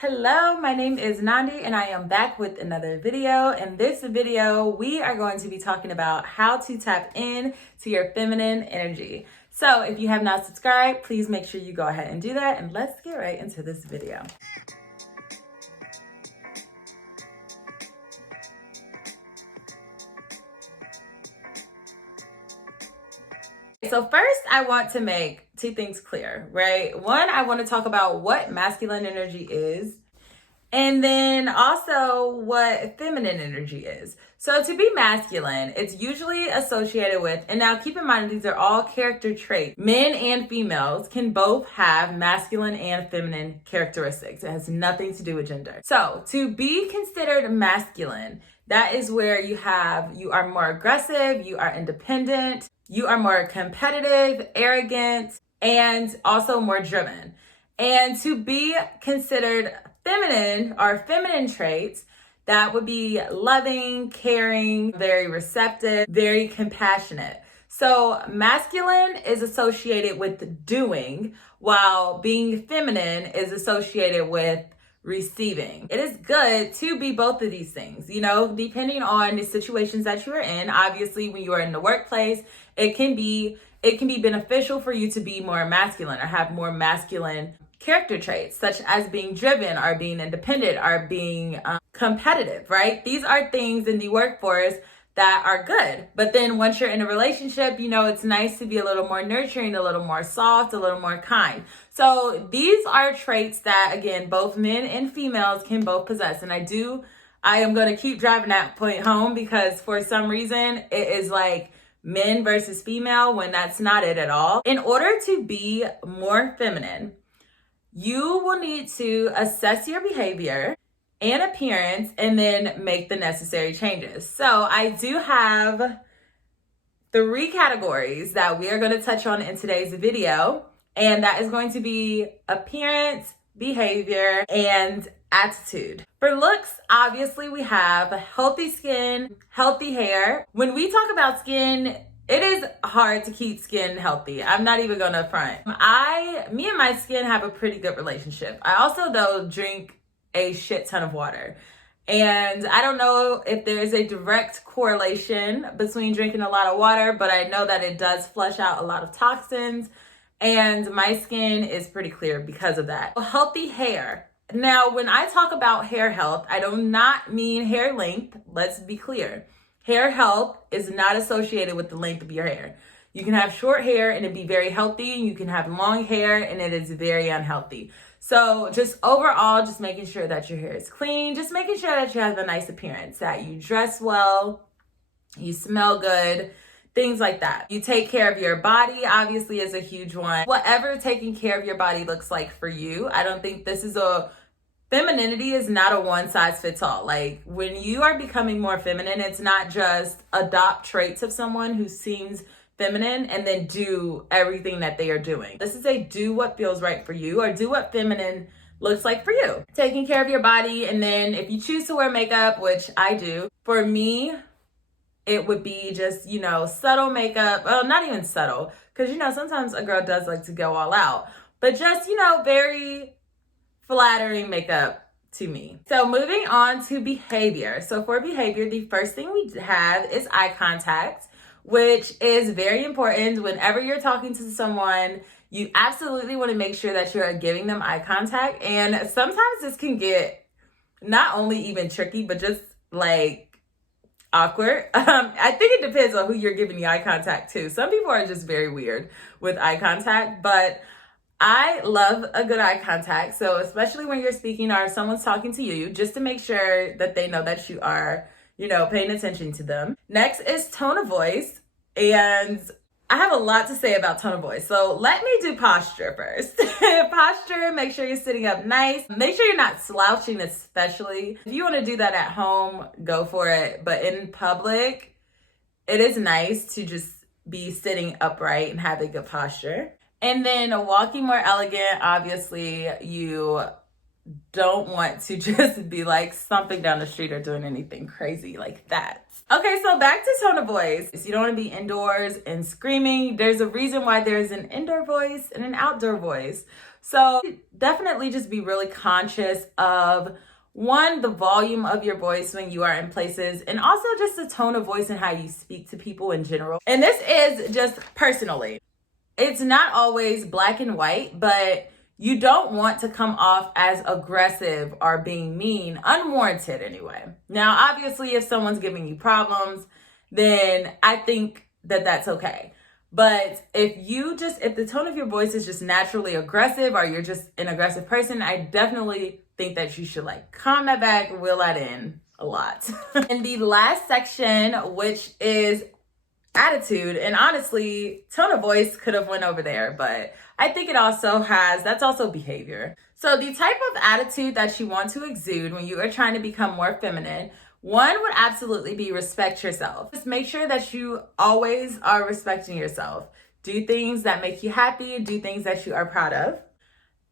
Hello, my name is Nandi and I am back with another video. In this video, we are going to be talking about how to tap in to your feminine energy. So if you have not subscribed, please make sure you go ahead and do that, and let's get right into this video. So first, I want to make two things clear, right? One, I want to talk about what masculine energy is, and then also what feminine energy is. So to be masculine, it's usually associated with, and now keep in mind, these are all character traits. Men and females can both have masculine and feminine characteristics. It has nothing to do with gender. So to be considered masculine, that is where you are more aggressive, you are independent, you are more competitive, arrogant, and also more driven. And to be considered feminine or feminine traits, that would be loving, caring, very receptive, very compassionate. So masculine is associated with doing, while being feminine is associated with receiving. It is good to be both of these things, depending on the situations that you are in. Obviously, when you are in the workplace, it can be beneficial for you to be more masculine or have more masculine character traits, such as being driven or being independent or being competitive, right? These are things in the workforce that are good. But then once you're in a relationship, it's nice to be a little more nurturing, a little more soft, a little more kind. So these are traits that, again, both men and females can both possess. And I am going to keep driving that point home, because for some reason it is like men versus female, when that's not it at all. In order to be more feminine, you will need to assess your behavior and appearance and then make the necessary changes. So I do have 3 categories that we are going to touch on in today's video, and that is going to be appearance, behavior, and attitude. For looks, obviously we have healthy skin, healthy hair. When we talk about skin, it is hard to keep skin healthy. I'm not even gonna front. Me and my skin have a pretty good relationship. I also, though, drink a shit ton of water. And I don't know if there is a direct correlation between drinking a lot of water, but I know that it does flush out a lot of toxins. And my skin is pretty clear because of that. Healthy hair. Now, when I talk about hair health, I do not mean hair length. Let's be clear. Hair health is not associated with the length of your hair. You can have short hair and it be very healthy, and you can have long hair and it is very unhealthy. So just overall, just making sure that your hair is clean, just making sure that you have a nice appearance, that you dress well, you smell good, things like that. You take care of your body, obviously, is a huge one. Whatever taking care of your body looks like for you. I don't think femininity is not a one size fits all. Like, when you are becoming more feminine, it's not just adopt traits of someone who seems feminine and then do everything that they are doing. This is a do what feels right for you, or do what feminine looks like for you. Taking care of your body, and then if you choose to wear makeup, which I do, for me, it would be just, subtle makeup. Well, not even subtle, because, sometimes a girl does like to go all out, but just, very flattering makeup to me. So moving on to behavior. So for behavior, the first thing we have is eye contact, which is very important. Whenever you're talking to someone, you absolutely want to make sure that you're giving them eye contact. And sometimes this can get not only even tricky, but just like awkward. I think it depends on who you're giving the eye contact to. Some people are just very weird with eye contact, but I love a good eye contact. So especially when you're speaking or someone's talking to you, just to make sure that they know that you are, paying attention to them. Next is tone of voice. And I have a lot to say about tone of voice. So let me do posture first. Posture, make sure you're sitting up nice. Make sure you're not slouching, especially. If you want to do that at home, go for it. But in public, it is nice to just be sitting upright and have a good posture. And then walking more elegant, obviously you don't want to just be like stomping down the street or doing anything crazy like that. Okay, so back to tone of voice. You don't want to be indoors and screaming. There's a reason why there's an indoor voice and an outdoor voice. So definitely just be really conscious of, one, the volume of your voice when you are in places, and also just the tone of voice and how you speak to people in general. And this is just personally. It's not always black and white, but you don't want to come off as aggressive or being mean, unwarranted anyway. Now, obviously, if someone's giving you problems, then I think that that's okay. But if the tone of your voice is just naturally aggressive, or you're just an aggressive person, I definitely think that you should like calm that back, reel that in a lot. In the last section, which is attitude, and honestly, tone of voice could have went over there, but I think that's also behavior. So the type of attitude that you want to exude when you are trying to become more feminine, one would absolutely be respect yourself. Just make sure that you always are respecting yourself. Do things that make you happy, do things that you are proud of.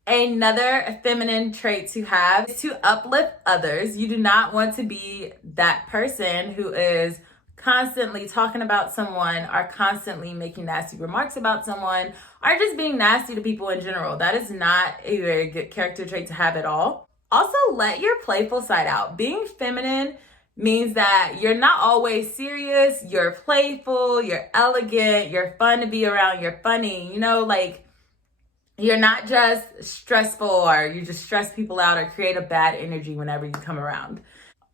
Another feminine trait to have is to uplift others. You do not want to be that person who is constantly talking about someone, or constantly making nasty remarks about someone, or just being nasty to people in general. That is not a very good character trait to have at all. Also, let your playful side out. Being feminine means that you're not always serious, you're playful, you're elegant, you're fun to be around, you're funny, you're not just stressful, or you just stress people out or create a bad energy whenever you come around.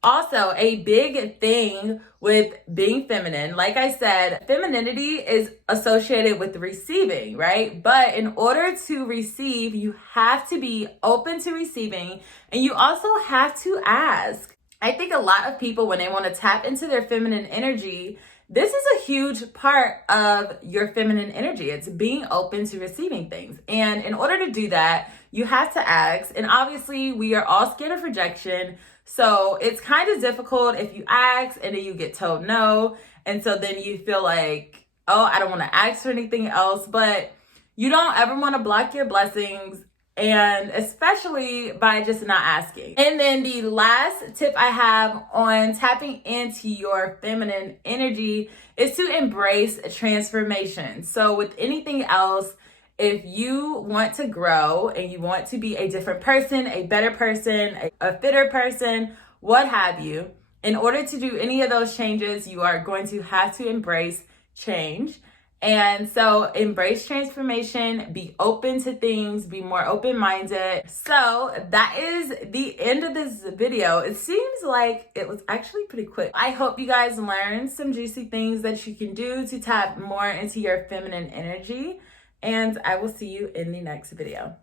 Also, a big thing with being feminine, like I said, femininity is associated with receiving, right? But in order to receive, you have to be open to receiving, and you also have to ask. I think a lot of people, when they want to tap into their feminine energy, this is a huge part of your feminine energy. It's being open to receiving things. And in order to do that, you have to ask. And obviously, we are all scared of rejection. So it's kind of difficult if you ask and then you get told no. And so then you feel like, oh, I don't want to ask for anything else. But you don't ever want to block your blessings, and especially by just not asking. And then the last tip I have on tapping into your feminine energy is to embrace transformation. So with anything else, if you want to grow and you want to be a different person, a better person, a fitter person, what have you, in order to do any of those changes, you are going to have to embrace change. And so embrace transformation, be open to things, be more open-minded. So that is the end of this video. It seems like it was actually pretty quick. I hope you guys learned some juicy things that you can do to tap more into your feminine energy. And I will see you in the next video.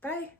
Bye.